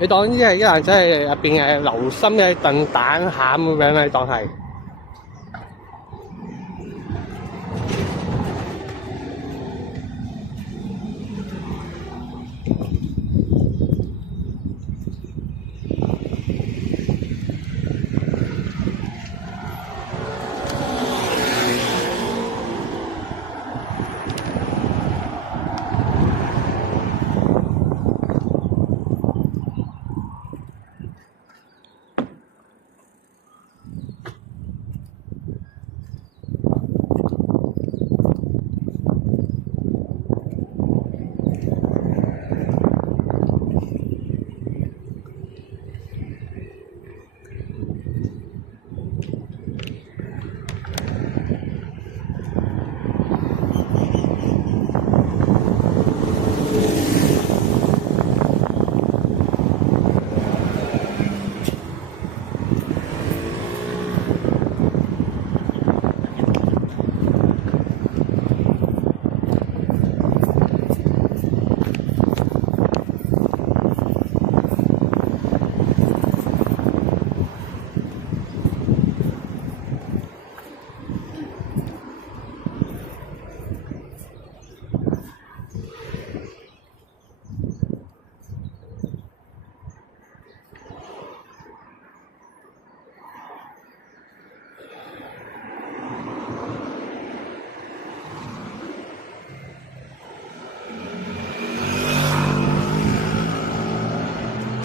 你當呢係一蘭仔係入邊係流心嘅燉蛋餡咁樣，你當係。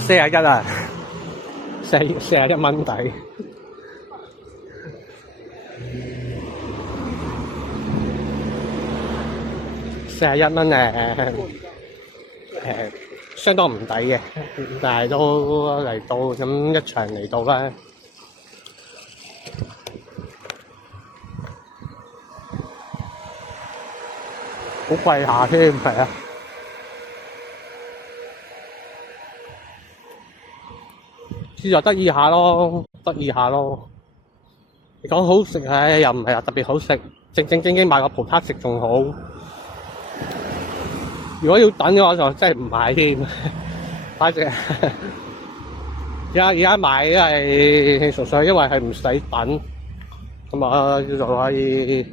41啊，41蚊底，41蚊相當唔抵嘅，但係都嚟到咁一場嚟到啦。好貴下添，係啊！試就得意下咯，得意下咯。你講好食唉，又唔係話特別好食，正正經經買個葡撻食仲好。如果要等嘅話，就真係唔買添。反正而家買係純粹因為係唔使等，咁啊叫做可以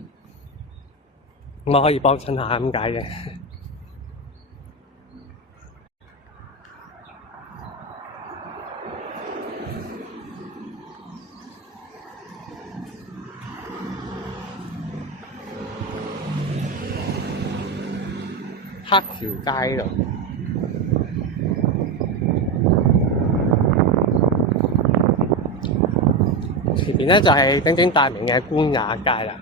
咁啊可以幫襯下咁解嘅。黑條街度，前邊咧就係鼎鼎大名嘅官也街啦。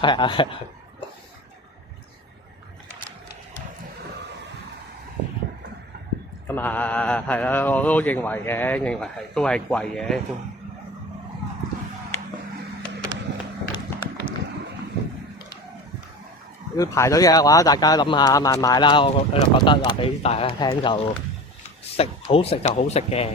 係啊係啊。咁啊係啦，我都認為係都係貴嘅。要排隊嘅話，大家諗下買唔買啦。我就覺得話俾大家聽就好食就好食嘅。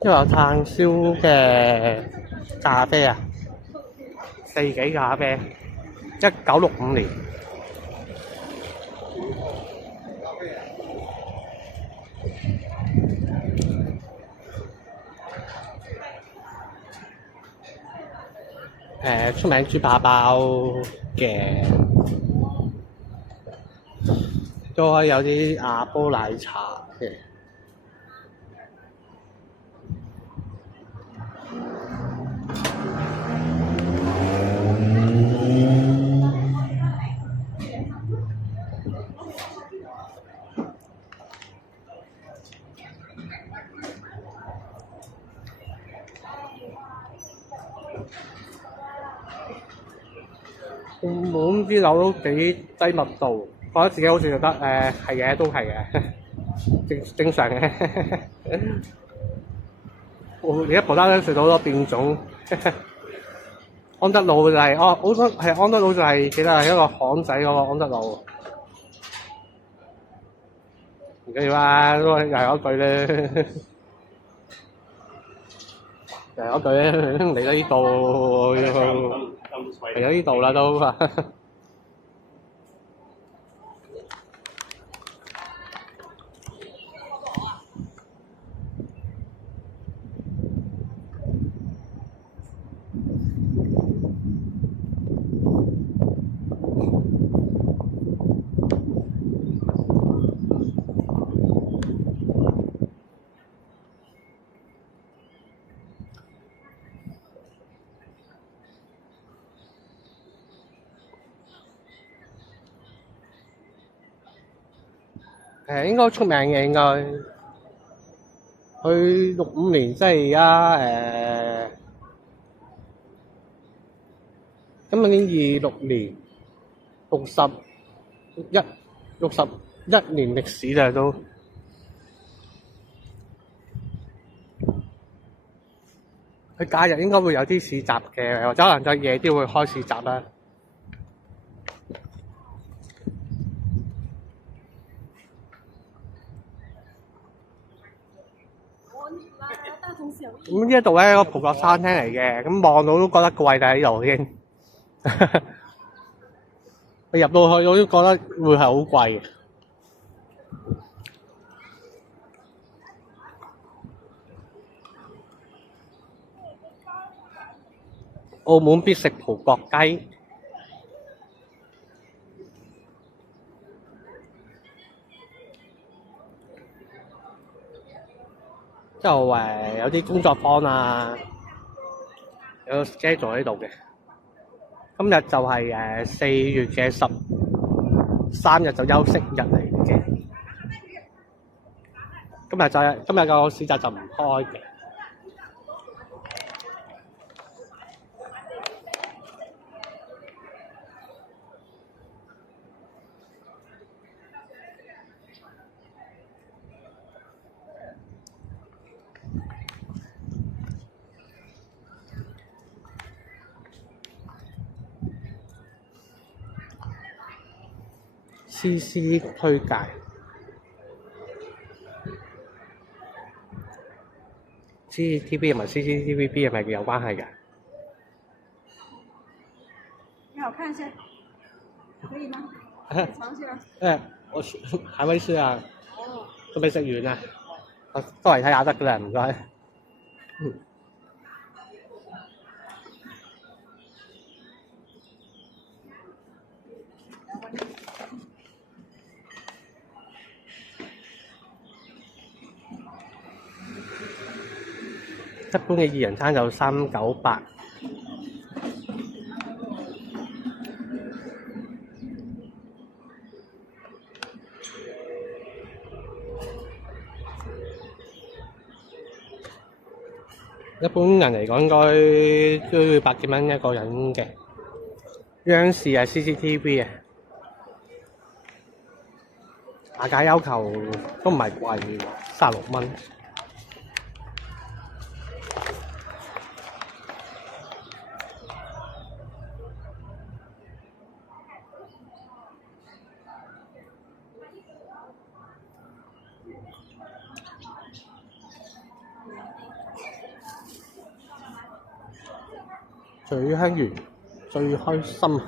因為有炭燒嘅咖啡啊，4幾咖啡，1965年。出名豬扒包嘅，都可以有啲亞波奶茶嘅。澳門啲樓都幾低密度，覺得自己好似覺得係嘅，都係嘅，正常嘅。而家葡撻咧食到好多變種，安德魯就係安德魯就係記得係一個巷仔嗰個安德魯。唔緊要啦，都係又係嗰句咧，又係嗰句咧，嚟到呢度，嚟到呢度啦都。應該出名嘅應該，佢65年即係而家今年26年61年歷史啦都。佢假日應該會有啲市集嘅，或者可能再夜啲會開市集啦。咁呢一度咧，個葡國餐廳嚟嘅，咁望到都覺得貴啦喺度已經。你入到去我都覺得會係好貴嘅。澳門必食葡國雞。之後有啲工作坊啊，有個 schedule 喺度嘅。今日就係4月嘅13日就休息日嚟嘅。今日個市集就唔開嘅。CC 推介，CCTV 同埋 CCTVB 係咪有關係嘅？你好看一下，可以嗎？嘗下。我喺威斯啊，都未食完啊，都嚟睇下得㗎啦，唔該。一般嘅2人餐就398。一般人嚟講應該都要100幾蚊一個人嘅。央視係 CCTV 嘅，價格要求都唔係貴，36蚊。咀香園最開心。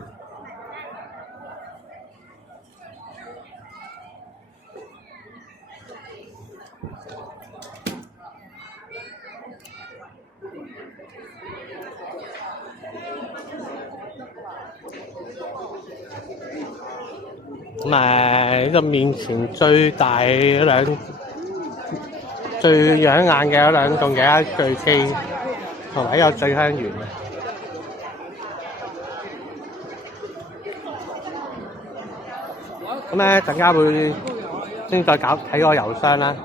咁呢個面前最大最養眼嘅有兩棟嘅一巨基，同埋呢個咀香園嘅。咁咧陣間會先再睇個郵箱啦。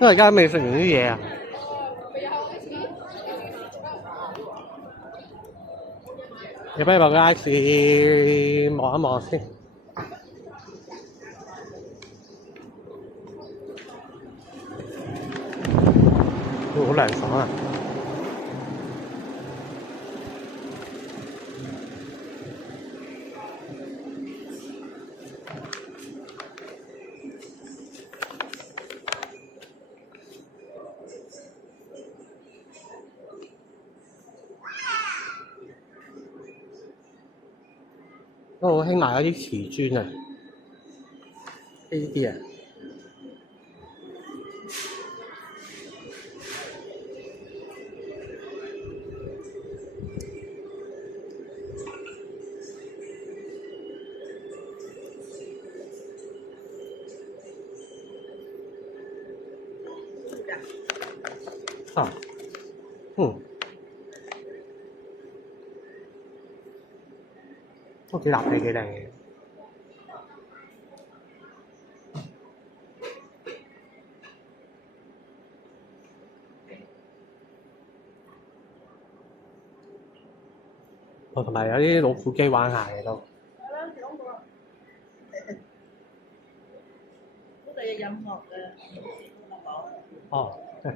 因為而家未食完啲嘢啊。你不如落個 I 望一望先。爽啊！我好興買嗰啲瓷磚啊，呢啲啊，啊，都幾立體幾靚嘅。同埋有啲老虎機玩下嘅都。嗰度有音樂嘅。哦，係。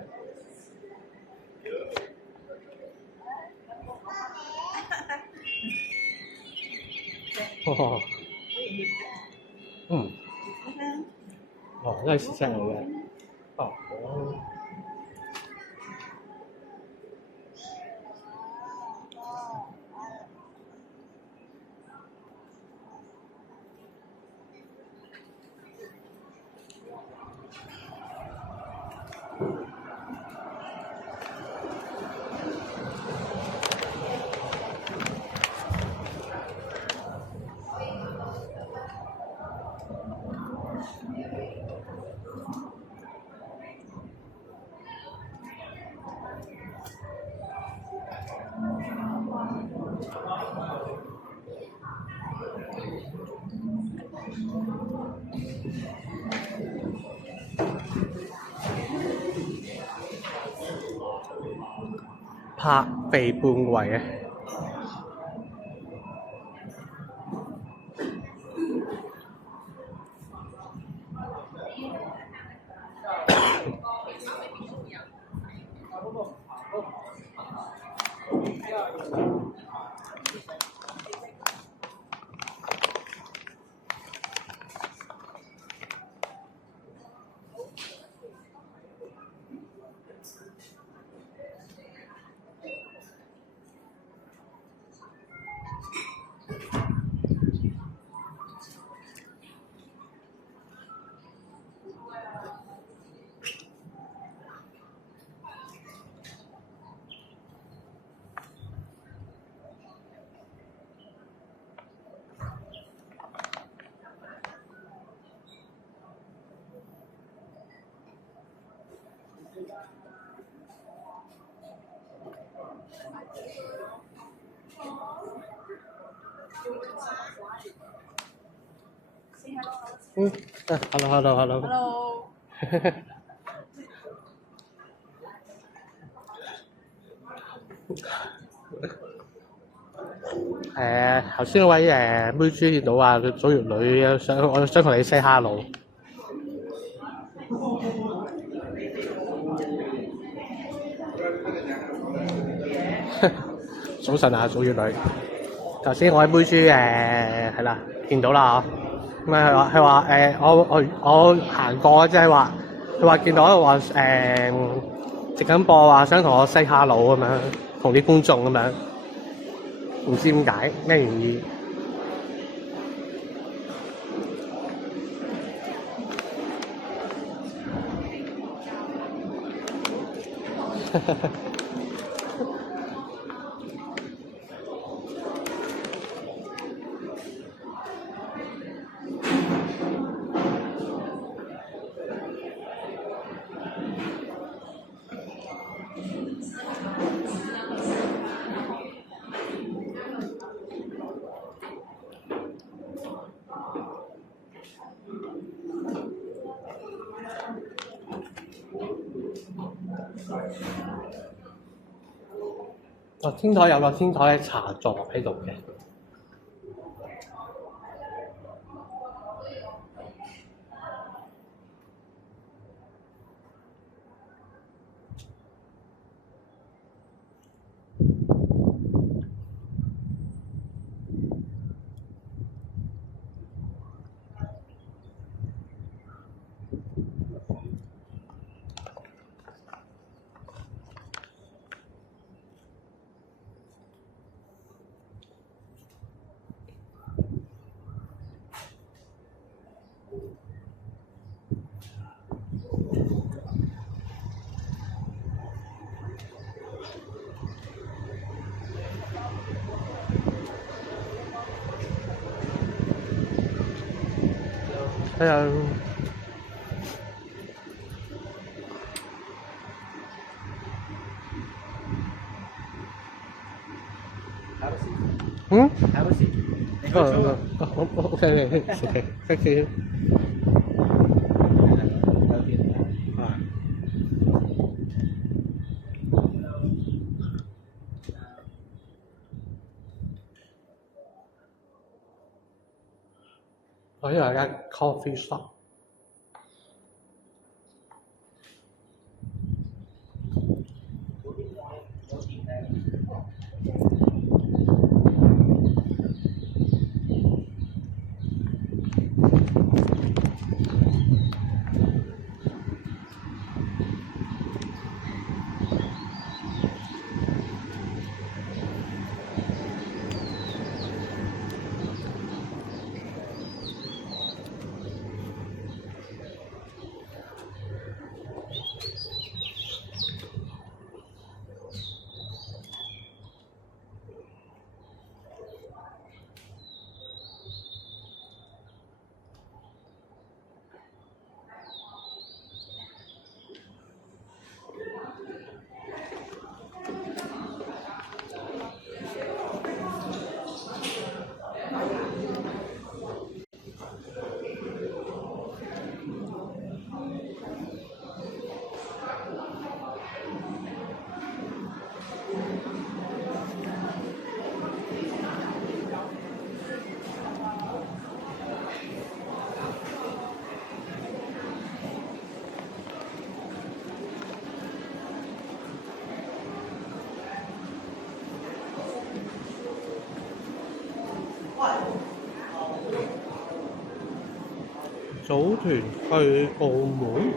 哦，嗯，哦，呢係實質嚟嘅。哦，拍肥半圍啊！hello。Hello。頭先嗰位妹豬見到話佢祖粵女我想同你 say hello。早晨啊，祖粵女。頭先我位妹豬係啦，見到啦嗬。咁啊，佢話我行過，即係話佢話見到話直緊播話想同我 say hello 咁樣，同啲觀眾咁樣，唔知點解咩原意。天台有個天台嘅茶座喺度嘅。係啊，嗯，Have a seat. OK，啊，我呢度有間 coffee shop。組團去澳門，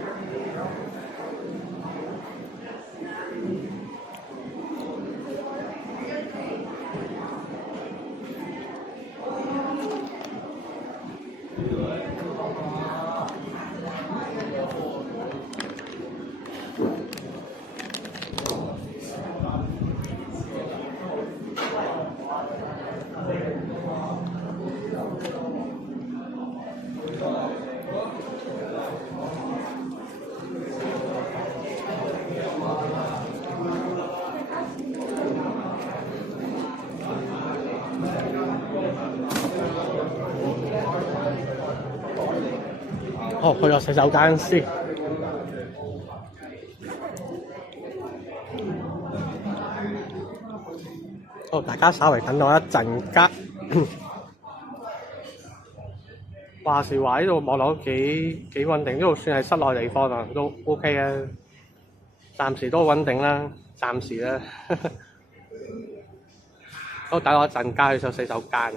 去個洗手間先。大家稍微等我一陣間。話時話呢度網絡都幾穩定，呢度算係室內地方啊，都 OK 啊。暫時都穩定啦，暫時啦。好，等我一陣間去上洗手間。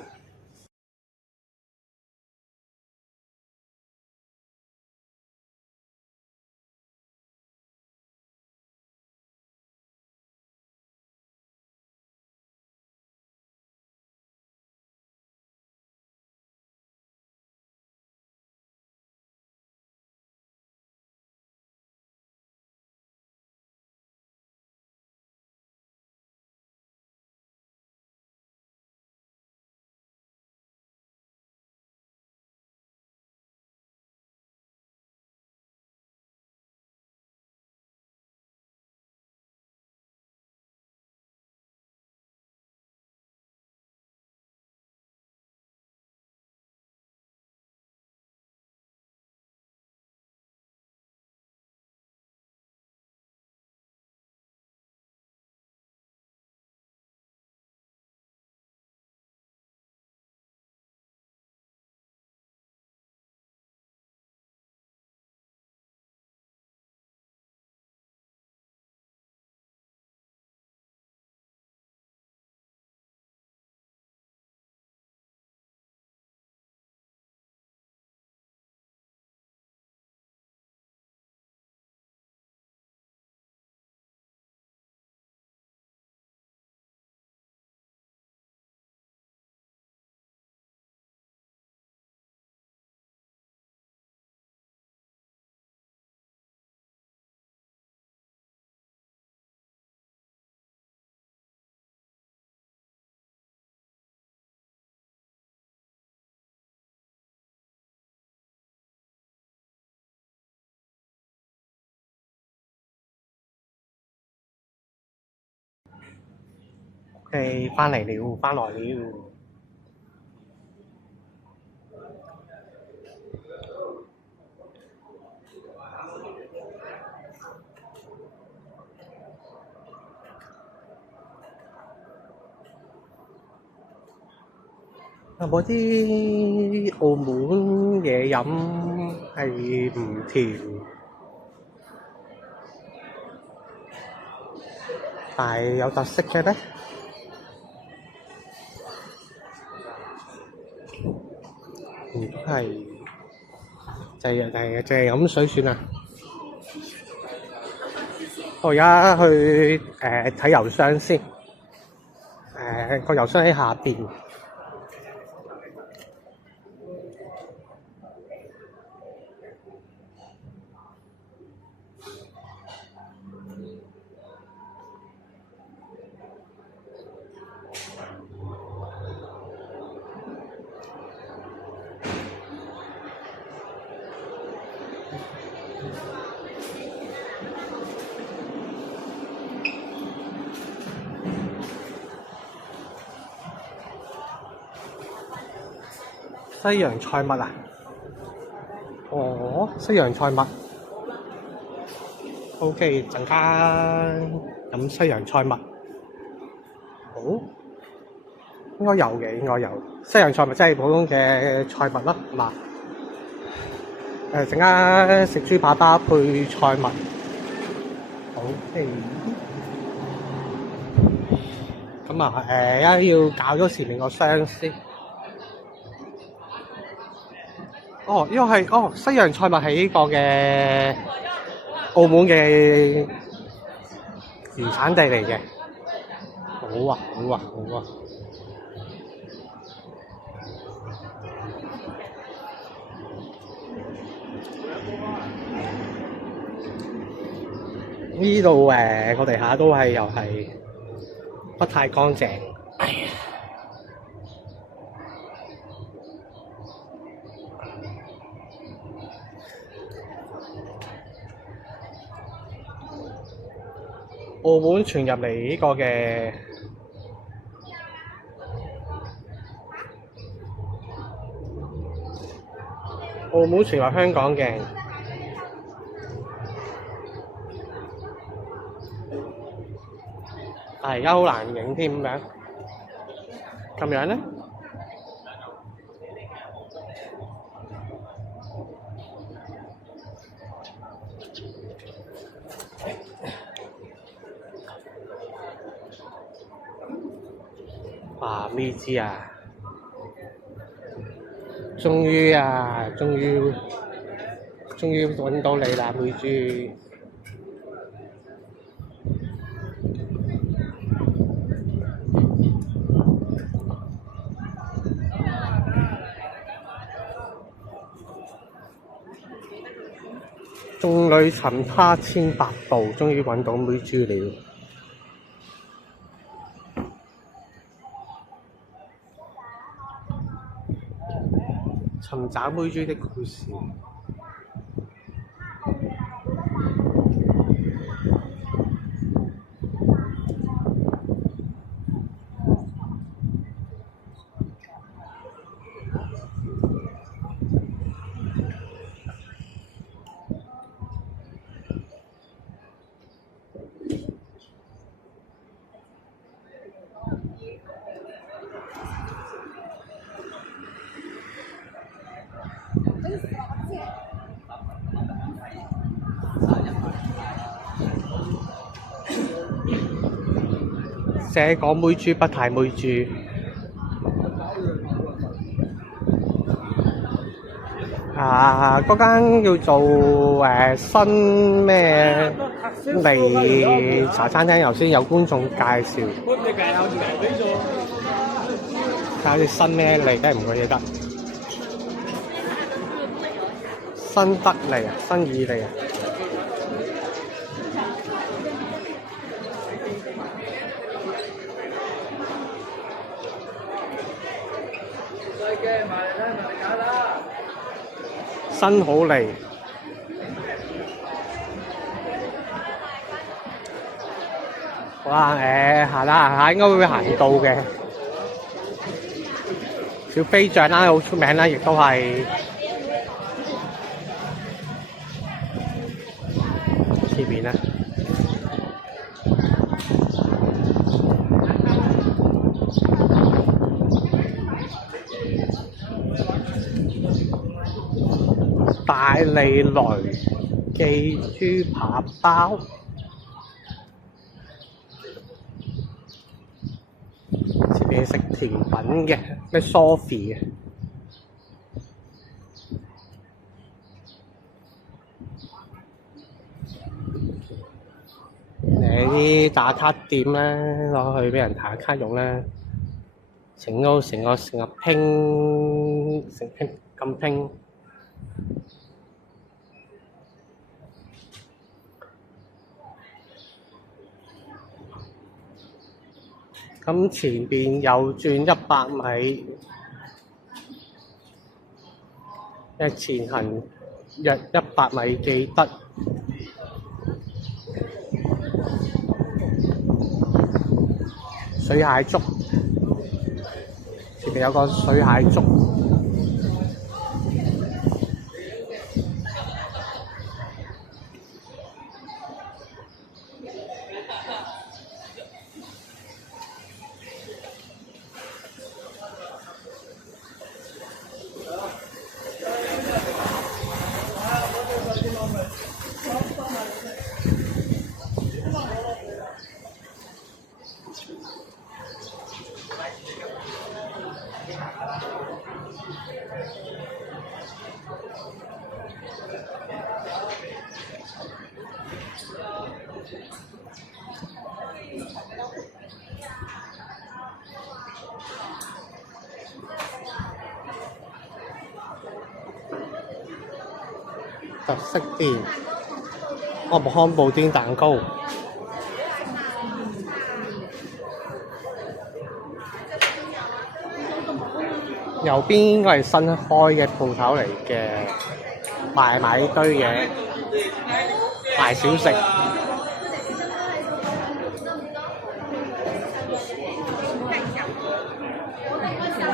誒，翻嚟了，翻來了。有冇啲澳門嘢飲係唔甜，但係有特色嘅咧？如果係就係飲水算啦。我而家去睇郵箱先。個郵箱喺下邊。西洋菜物啊？哦，西洋菜物。OK，陣間飲西洋菜物。好，應該有嘅，應該有。西洋菜物即係普通嘅菜物啦，係嘛？陣間食豬扒搭配菜物。OK。咁啊，而家要搞咗前面個箱先。哦，呢個係西洋菜物係呢個嘅澳門嘅原產地嚟嘅。好啊，好啊，好啊！呢度個地下都係又係不太乾淨。哎呀！澳門傳入嚟呢個嘅澳門傳入香港嘅，但係而家好難影添咁樣。咁樣咧？哇！咪知啊！終於揾到你啦，妹豬！眾裏尋他千百度，終於揾到妹豬了。尋找妹豬的故事。這個妹豬不太妹豬。嗰間叫做新咩嚟茶餐廳，頭先有觀眾介紹，好似新咩嚟，梗係唔記得。新德嚟啊，新意嚟啊！新好利，好啦，行下行下應該會行到嘅。小飛象啦，好出名啦，亦都係前面啦。大利來記豬扒包，前面食甜品嘅，咩 Sophie 嘅。啲打卡店咧，攞去俾人打卡用咧，成個拼咁拼。咁前邊右轉100米，前行約100米，記得。水蟹粥，前面有個水蟹粥。特色店，漢堡布丁蛋糕。右邊應該係新開嘅鋪頭嚟嘅，賣呢堆嘢，賣小食。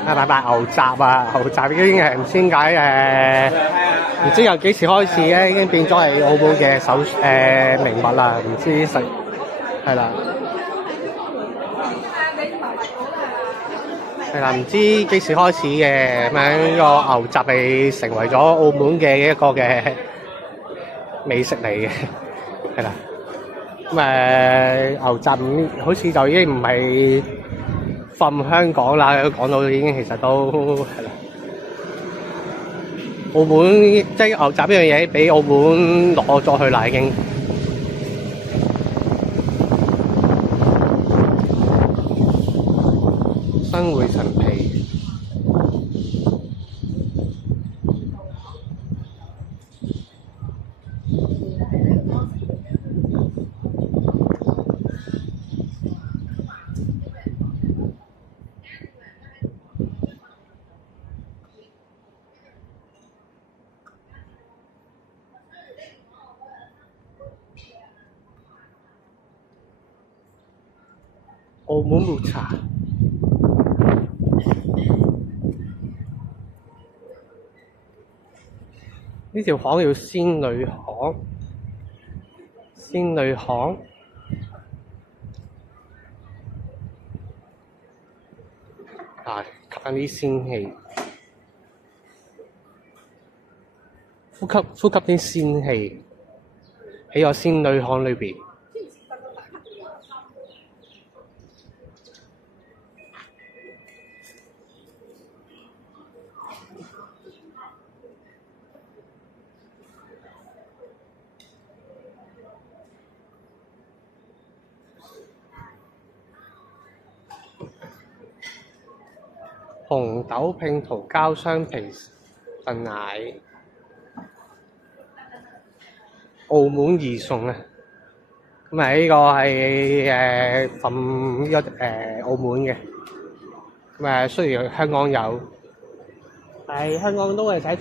賣牛雜啊！牛雜已經係唔知點解唔知由幾時開始咧，已經變咗係澳門嘅名物啦。唔知係啦，唔知幾時開始嘅咁樣，呢個牛雜係成為咗澳門嘅一個嘅美食嚟嘅，係啦。咁牛雜好似就已經唔係from香港啦，講到已經其實都係啦。澳門即係牛雜呢樣嘢，俾澳門攞咗去啦已經。新會陳皮，澳門抹茶。呢條巷叫仙女巷，仙女巷吸緊啲仙氣，呼吸啲仙氣喺個仙女巷裏邊。紅豆拼桃膠雙皮燉奶，澳門義餸啊！咁呢個係from呢個澳門嘅，咁雖然香港有，但係香港都係睇。